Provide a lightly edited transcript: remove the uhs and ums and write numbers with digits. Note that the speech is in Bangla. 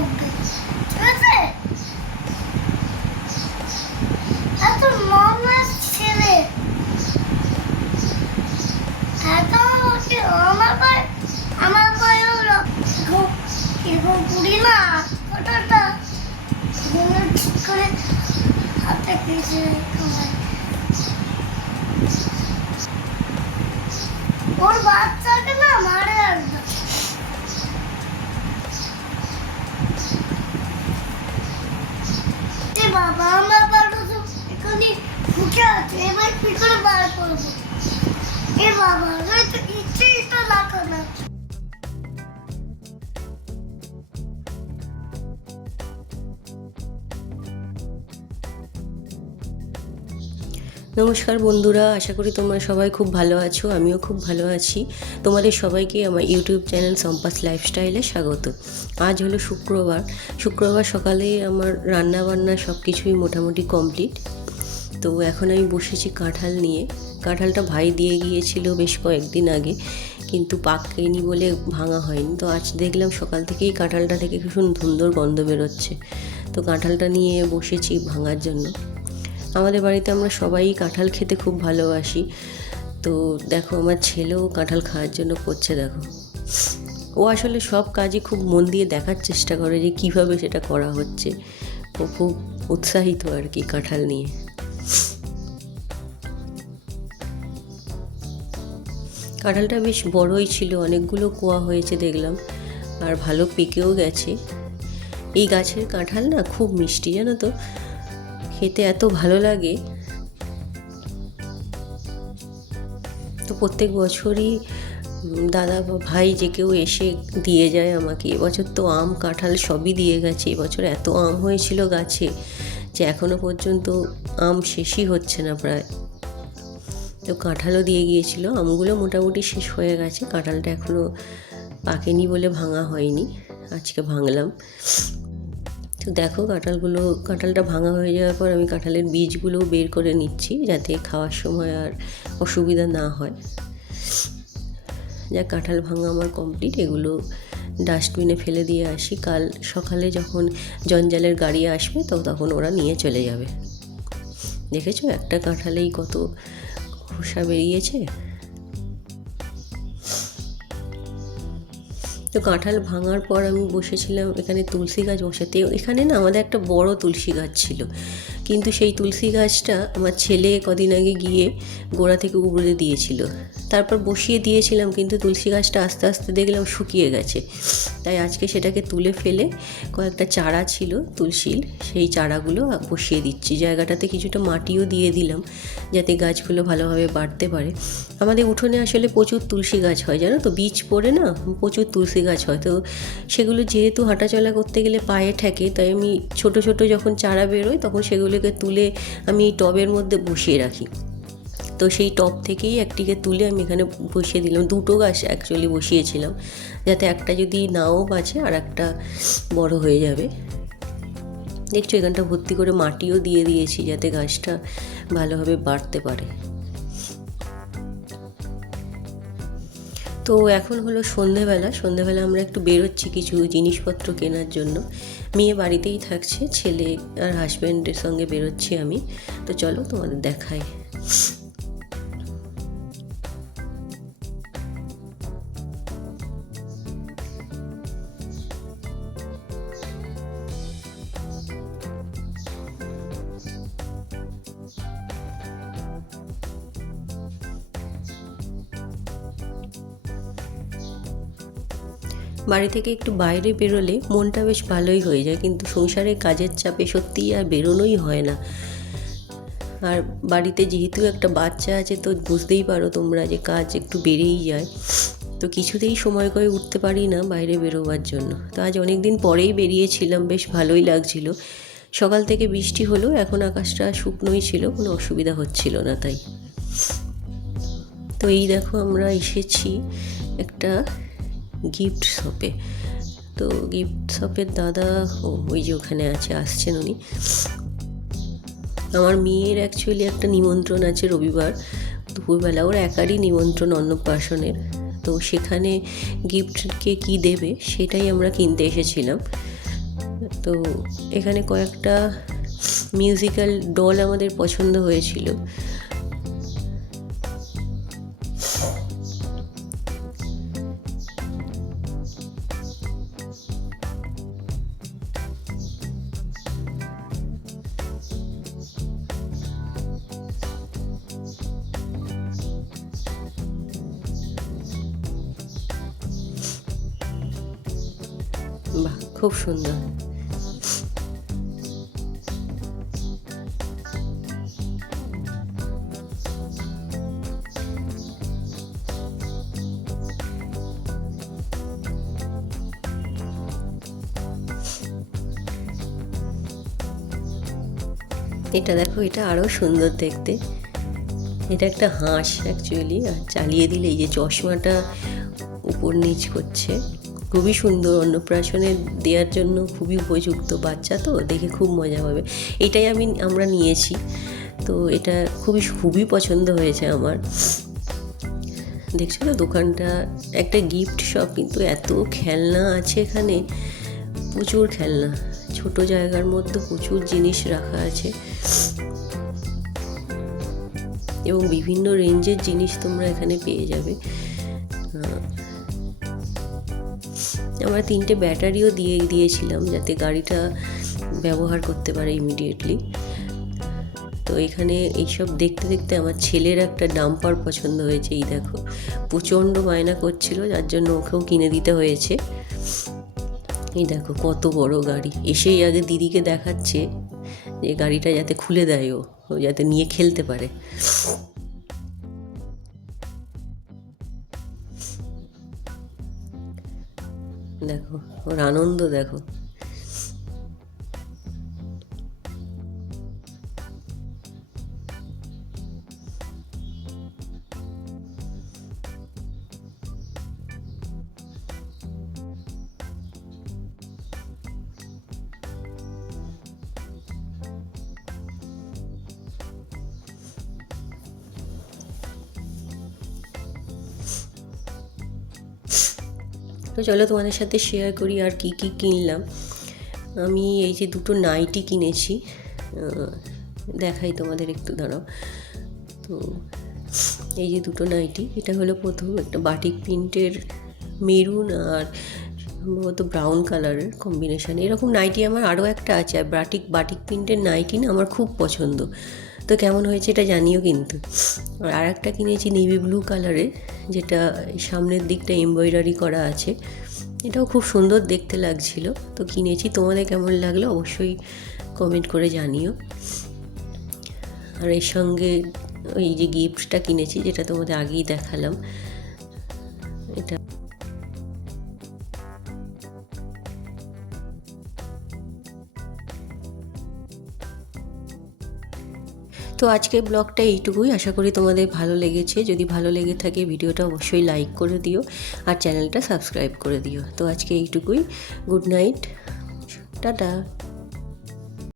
উঠবে, ঠিক আছে? এত নর্মাল ছেলে, এত আমার পায়েও এরকম পুরি না ওটা ঠিক করে হাতে কেটে ওর বাচ্চাকে না মারে একদম। বাবা আমার বাড়ি তো এখানে ঢুকে আছে, এবার কি করে বার করবো? এ বাবা তো ইচ্ছেই তো রাখো না। নমস্কার বন্ধুরা, আশা করি তোমরা সবাই খুব ভালো আছো। আমিও খুব ভালো আছি। তোমাদের সবাইকে আমার ইউটিউব চ্যানেল সম্পাস লাইফস্টাইলে স্বাগত। আজ হলো শুক্রবার সকালে আমার রান্না বান্না সব কিছুই মোটামুটি কমপ্লিট। তো এখন আমি বসেছি কাঁঠাল নিয়ে। কাঁঠালটা ভাই দিয়ে গিয়েছিল বেশ কয়েকদিন আগে, কিন্তু পাকেনি বলে ভাঙা হয়নি। তো আজ দেখলাম সকাল থেকেই কাঁঠালটা থেকে ভীষণ সুন্দর গন্ধ বেরোচ্ছে। তো কাঁঠালটা নিয়ে বসেছি ভাঙার জন্য। আমাদের বাড়িতে আমরা সবাই কাঁঠাল খেতে খুব ভালোবাসি। তো দেখো আমার ছেলেও কাঁঠাল খাওয়ার জন্য করছে। দেখো, ও আসলে সব কাজই খুব মন দিয়ে দেখার চেষ্টা করে যে কীভাবে সেটা করা হচ্ছে। ও খুব উৎসাহিত আর কি কাঁঠাল নিয়ে। কাঁঠালটা বেশ বড়ই ছিল, অনেকগুলো কোয়া হয়েছে দেখলাম, আর ভালো পেকেও গেছে। এই গাছের কাঁঠাল না খুব মিষ্টি, জানো তো, খেতে এত ভালো লাগে। তো প্রত্যেক বছরই দাদা বা ভাই যে কেউ এসে দিয়ে যায় আমাকে। এবছর তো আম কাঁঠাল সবই দিয়ে গেছে। এবছর এত আম হয়েছিল গাছে যে এখনও পর্যন্ত আম শেষই হচ্ছে না প্রায়। তো কাঁঠালও দিয়ে গিয়েছিল। আমগুলো মোটামুটি শেষ হয়ে গেছে, কাঁঠালটা এখনও পাকেনি বলে ভাঙা হয়নি, আজকে ভাঙলাম। তো দেখো কাঁঠালটা ভাঙা হয়ে যাওয়ার পর আমি কাঁঠালের বীজগুলোও বের করে নিচ্ছি, যাতে খাওয়ার সময় আর অসুবিধা না হয়। যা কাঁঠাল ভাঙা আমার কমপ্লিট। এগুলো ডাস্টবিনে ফেলে দিয়ে আসি। কাল সকালে যখন জঞ্জালের গাড়ি আসবে তো তখন ওরা নিয়ে চলে যাবে। দেখেছো একটা কাঁঠালেই কত খোসা বেরিয়েছে। তো কাঁঠাল ভাঙার পর আমি বসেছিলাম এখানে তুলসী গাছ বসাতে। এখানে না আমাদের একটা বড় তুলসী গাছ ছিল, কিন্তু সেই তুলসী গাছটা আমার ছেলে কদিন আগে গিয়ে গোড়া থেকে উপড়ে দিয়েছিল। তারপর বসিয়ে দিয়েছিলাম, কিন্তু তুলসী গাছটা আস্তে আস্তে দেখলাম শুকিয়ে গেছে। তাই আজকে সেটাকে তুলে ফেলে কয়েকটা চারা ছিল তুলসীর, সেই চারাগুলো বসিয়ে দিচ্ছি। জায়গাটাতে কিছুটা মাটিও দিয়ে দিলাম যাতে গাছগুলো ভালোভাবে বাড়তে পারে। আমাদের উঠোনে আসলে প্রচুর তুলসী গাছ হয়, জানো তো, বীজ পড়ে না প্রচুর তুলসী গাছ হয়। তো সেগুলো যেহেতু হাঁটাচলা করতে গেলে পায়ে ঠেকে, তাই আমি ছোট ছোট যখন চারা বেরোয় তখন সেগুলোকে তুলে আমি এই টবের মধ্যে বসিয়ে রাখি। তো সেই টব থেকেই একটিকে তুলে আমি এখানে বসিয়ে দিলাম। দুটো গাছ অ্যাকচুয়ালি বসিয়েছিলাম, যাতে একটা যদি নাও বাঁচে আর একটা বড় হয়ে যাবে। দেখছো এখানটা ভর্তি করে মাটিও দিয়ে দিয়েছি যাতে গাছটা ভালোভাবে বাড়তে পারে। তো এখন হলো সন্ধেবেলা আমরা একটু বেরোচ্ছি কিছু জিনিসপত্র কেনার জন্য। মেয়ে বাড়িতেই থাকছে, ছেলে আর হাজব্যান্ডের সঙ্গে বেরোচ্ছি আমি। তো চলো তোমাদের দেখাই। বাড়ি থেকে একটু বাইরে বেরোলে মনটা বেশ ভালোই হয়ে যায়, কিন্তু সংসারের কাজের চাপে সত্যিই আর বেরোনোই হয় না। আর বাড়িতে যেহেতু একটা বাচ্চা আছে, তো বুঝতেই পারো তোমরা যে কাজ একটু বেড়েই যায়। তো কিছুতেই সময় করে উঠতে পারি না বাইরে বেরোবার জন্য। তো আজ অনেক দিন পরেই বেরিয়েছিলাম, বেশ ভালোই লাগছিল। সকাল থেকে বৃষ্টি হলো, এখন আকাশটা শুকনোই ছিল, কোনো অসুবিধা হচ্ছিল না তাই। তো এই দেখো আমরা এসেছি একটা গিফট শপে। তো গিফট শপের দাদা ওই যে ওখানে আসছেন উনি। আমার মেয়ের অ্যাকচুয়ালি একটা নিমন্ত্রণ আছে রবিবার দুপুরবেলা, ওর একারই নিমন্ত্রণ অন্নপ্রাশনের। তো সেখানে গিফটকে কি দেবে সেটাই আমরা কিনতে এসেছিলাম। তো এখানে কয়েকটা মিউজিক্যাল ডল আমাদের পছন্দ হয়েছিল। বাহ, খুব সুন্দর। এটা দেখো, এটা আরও সুন্দর দেখতে। এটা একটা হাঁস অ্যাকচুয়ালি, আর চালিয়ে দিলে এই যে চশমাটা উপর নিচ করছে, খুবই সুন্দর। অন্নপ্রাশনে দেওয়ার জন্য খুবই উপযুক্ত, বাচ্চা তো দেখে খুব মজা হবে। এটাই আমরা নিয়েছি, তো এটা খুবই পছন্দ হয়েছে আমার। দেখছো তো দোকানটা একটা গিফট শপ, কিন্তু এত খেলনা আছে এখানে, প্রচুর খেলনা, ছোট জায়গার মধ্যে প্রচুর জিনিস রাখা আছে এবং বিভিন্ন রেঞ্জের জিনিস তোমরা এখানে পেয়ে যাবে। আমরা 3টে ব্যাটারিও দিয়েছিলাম যাতে গাড়িটা ব্যবহার করতে পারে ইমিডিয়েটলি। তো এখানে এইসব দেখতে দেখতে আমার ছেলের একটা ডাম্পার পছন্দ হয়েছে। এই দেখো, প্রচণ্ড বায়না করছিল, যার জন্য ওকেও কিনে দিতে হয়েছে। এই দেখো কত বড় গাড়ি, এসেই আগে দিদিকে দেখাচ্ছে যে গাড়িটা যাতে খুলে দেয়, ও যাতে নিয়ে খেলতে পারে। দেখো ওর আনন্দ দেখো। তো চলো তোমাদের সাথে শেয়ার করি আর কি কি কিনলাম। আমি এই যে 2টো নাইটি কিনেছি, দেখাই তোমাদের, একটু দাঁড়াও। তো এই যে 2টো নাইটি, এটা হলো প্রথম একটা বাটিক প্রিন্টের মেরুন আর সম্ভবত ব্রাউন কালারের কম্বিনেশান। এরকম নাইটি আমার আরও একটা আছে, আর বাটিক প্রিন্টের নাইটি না আমার খুব পছন্দ। তো কেমন হয়েছে এটা জানিও কিন্তু। আর একটা কিনেছি নেভি ব্লু কালারের, যেটা সামনের দিকটা এমব্রয়ডারি করা আছে, এটাও খুব সুন্দর দেখতে লাগছিল, তো কিনেছি। তোমাদের কেমন লাগলো অবশ্যই কমেন্ট করে জানিও। আর এর সঙ্গে এই যে গিফটটা কিনেছি, যেটা তোমাদের আগেই দেখালাম, এটা। তো আজকের ব্লগটা এইটুকুই, আশা করি তোমাদের ভালো লেগেছে। যদি ভালো লেগে থাকে ভিডিওটা অবশ্যই লাইক করে দিও আর চ্যানেলটা সাবস্ক্রাইব করে দিও। তো আজকে এইটুকুই, গুড নাইট, টাটা।